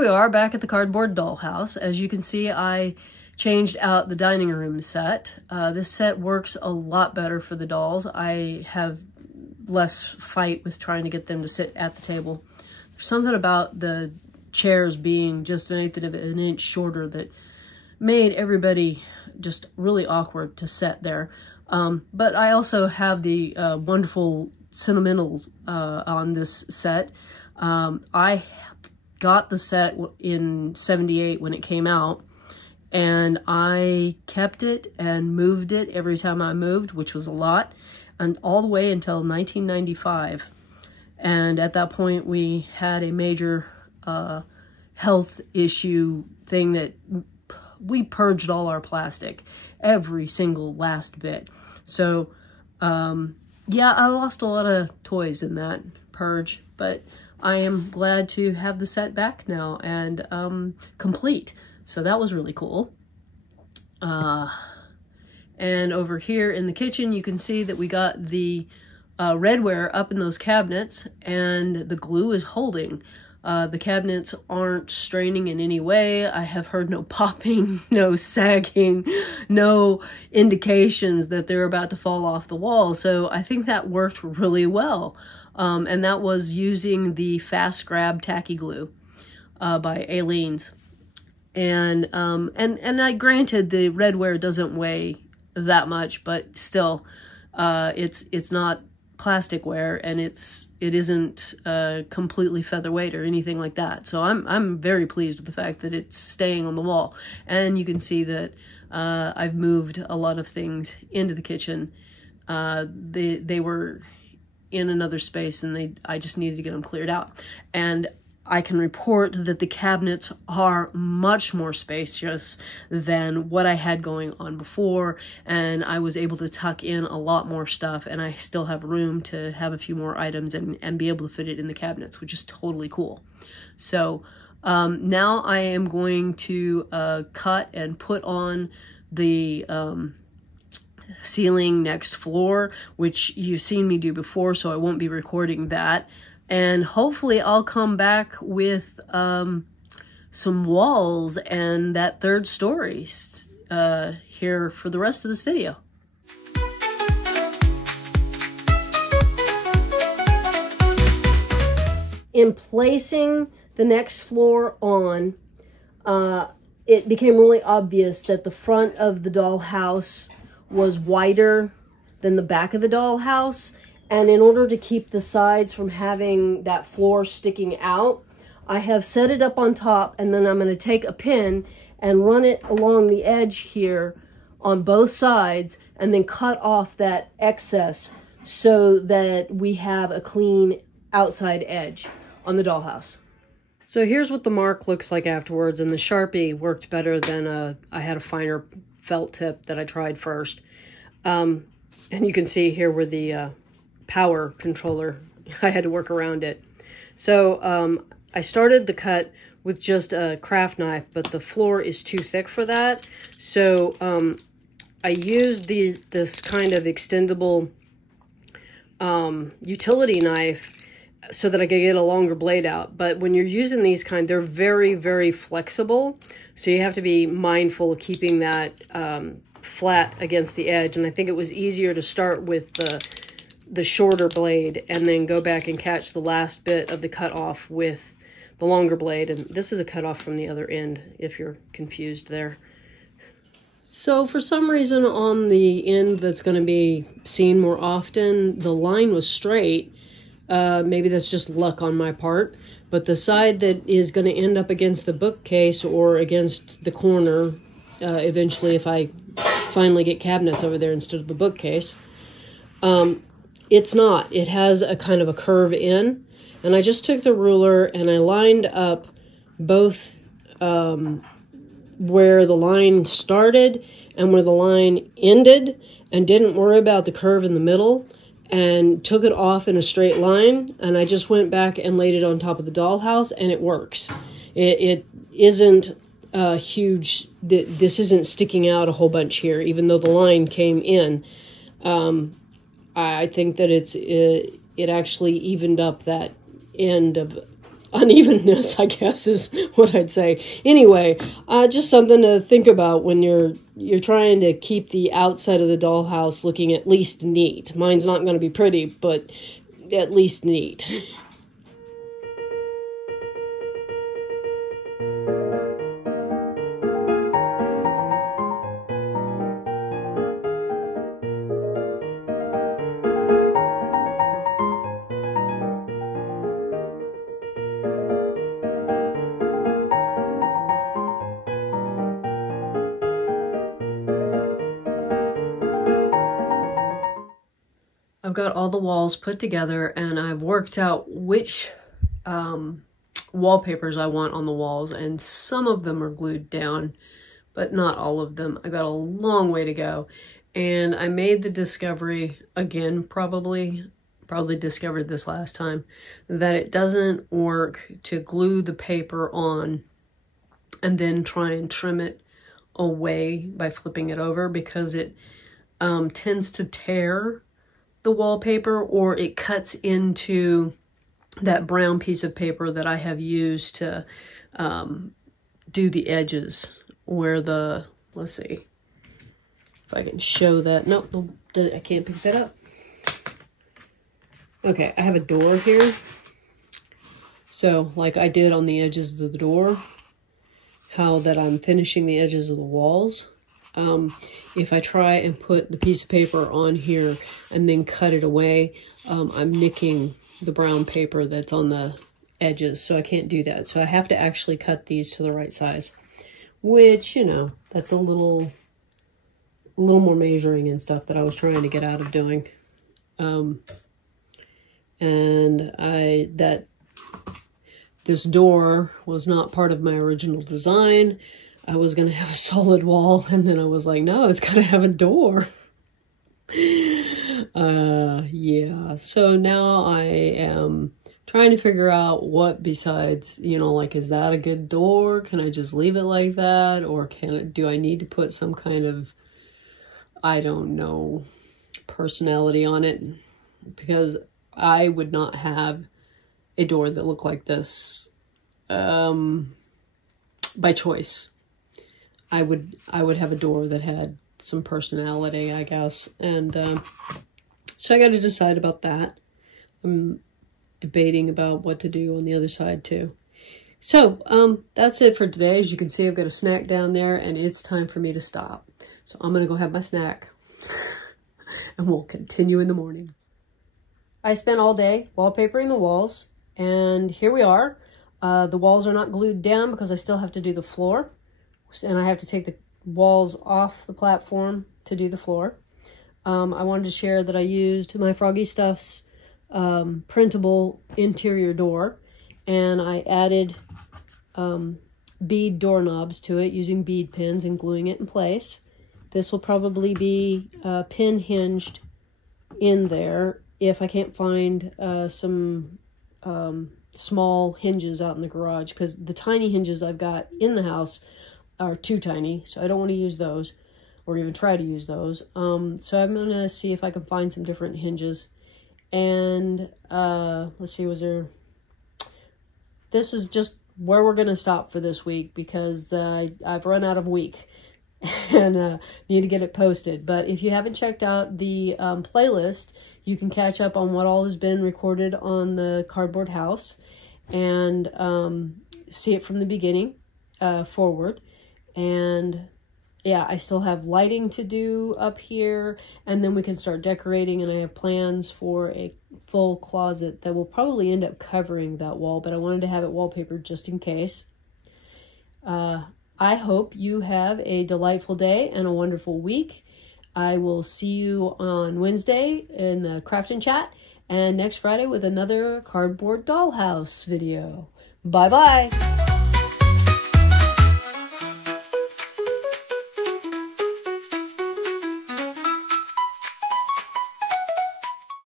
we are back at the cardboard dollhouse. As you can see, I changed out the dining room set. This set works a lot better for the dolls. I have less fight with trying to get them to sit at the table. There's something about the chairs being just 1/8 of an inch shorter that made everybody just really awkward to sit there. But I also have the wonderful sentimental on this set. I got the set in '78 when it came out, and I kept it and moved it every time I moved, which was a lot, and all the way until 1995. And at that point, we had a major health issue thing that we purged all our plastic, every single last bit. So, yeah, I lost a lot of toys in that purge, but I am glad to have the set back now and complete. So that was really cool. And over here in the kitchen, you can see that we got the redware up in those cabinets, and the glue is holding. The cabinets aren't straining in any way. I have heard no popping, no sagging, no indications that they're about to fall off the wall. So I think that worked really well. And that was using the Fast Grab Tacky Glue by Aleene's. And I granted the redware doesn't weigh that much, but still, it's not plasticware, and it isn't completely featherweight or anything like that. So I'm very pleased with the fact that it's staying on the wall. And you can see that I've moved a lot of things into the kitchen. They were in another space, and I just needed to get them cleared out. And I can report that the cabinets are much more spacious than what I had going on before, and I was able to tuck in a lot more stuff, and I still have room to have a few more items and be able to fit it in the cabinets, which is totally cool. So now I am going to cut and put on the ceiling next floor, which you've seen me do before, so I won't be recording that. And hopefully I'll come back with some walls and that third story here for the rest of this video. In placing the next floor on, it became really obvious that the front of the dollhouse was wider than the back of the dollhouse. And in order to keep the sides from having that floor sticking out, I have set it up on top, and then I'm going to take a pin and run it along the edge here on both sides, and then cut off that excess so that we have a clean outside edge on the dollhouse. So here's what the mark looks like afterwards, and the Sharpie worked better than I had a finer felt tip that I tried first. And you can see here where the power controller, I had to work around it. So I started the cut with just a craft knife, but the floor is too thick for that. So I used this kind of extendable utility knife so that I could get a longer blade out. But when you're using these they're very, very flexible. So you have to be mindful of keeping that flat against the edge. And I think it was easier to start with the shorter blade and then go back and catch the last bit of the cutoff with the longer blade. And this is a cutoff from the other end, if you're confused there. So for some reason on the end that's going to be seen more often, the line was straight. Maybe that's just luck on my part. But the side that is going to end up against the bookcase or against the corner, eventually if I finally get cabinets over there instead of the bookcase, it's not. It has a kind of a curve in. And I just took the ruler and I lined up both where the line started and where the line ended, and didn't worry about the curve in the middle, and took it off in a straight line. And I just went back and laid it on top of the dollhouse, and it works. It isn't huge. This isn't sticking out a whole bunch here, even though the line came in. I think that it actually evened up that end of unevenness, I guess is what I'd say. Anyway, just something to think about when you're trying to keep the outside of the dollhouse looking at least neat. Mine's not going to be pretty, but at least neat. I've got all the walls put together, and I've worked out which wallpapers I want on the walls, and some of them are glued down, but not all of them. I got a long way to go, and I made the discovery, again, probably discovered this last time, that it doesn't work to glue the paper on and then try and trim it away by flipping it over, because it tends to tear the wallpaper, or it cuts into that brown piece of paper that I have used to do the edges where the, let's see if I can show that. Nope, I can't pick that up. Okay, I have a door here. So like I did on the edges of the door, how that I'm finishing the edges of the walls. If I try and put the piece of paper on here and then cut it away, I'm nicking the brown paper that's on the edges, so I can't do that. So I have to actually cut these to the right size, which, you know, that's a little more measuring and stuff that I was trying to get out of doing. This door was not part of my original design. I was going to have a solid wall, and then I was like, no, it's got to have a door. Yeah, so now I am trying to figure out what besides, you know, like, is that a good door? Can I just leave it like that? Or do I need to put some kind of, I don't know, personality on it? Because I would not have a door that looked like this by choice. I would have a door that had some personality, I guess. And so I got to decide about that. I'm debating about what to do on the other side too. So that's it for today. As you can see, I've got a snack down there, and it's time for me to stop. So I'm going to go have my snack, and we'll continue in the morning. I spent all day wallpapering the walls, and here we are. The walls are not glued down because I still have to do the floor. And I have to take the walls off the platform to do the floor. I wanted to share that I used my Froggy Stuff's printable interior door, and I added bead doorknobs to it using bead pins and gluing it in place. This will probably be pin hinged in there if I can't find some small hinges out in the garage, because the tiny hinges I've got in the house are too tiny, so I don't want to use those or even try to use those. So I'm going to see if I can find some different hinges. And let's see, this is just where we're going to stop for this week, because I've run out of week and need to get it posted. But if you haven't checked out the playlist, you can catch up on what all has been recorded on the cardboard house and see it from the beginning forward. And yeah, I still have lighting to do up here, and then we can start decorating, and I have plans for a full closet that will probably end up covering that wall, but I wanted to have it wallpapered just in case. I hope you have a delightful day and a wonderful week. I will see you on Wednesday in the Craft and Chat, and next Friday with another Cardboard Dollhouse video. Bye-bye!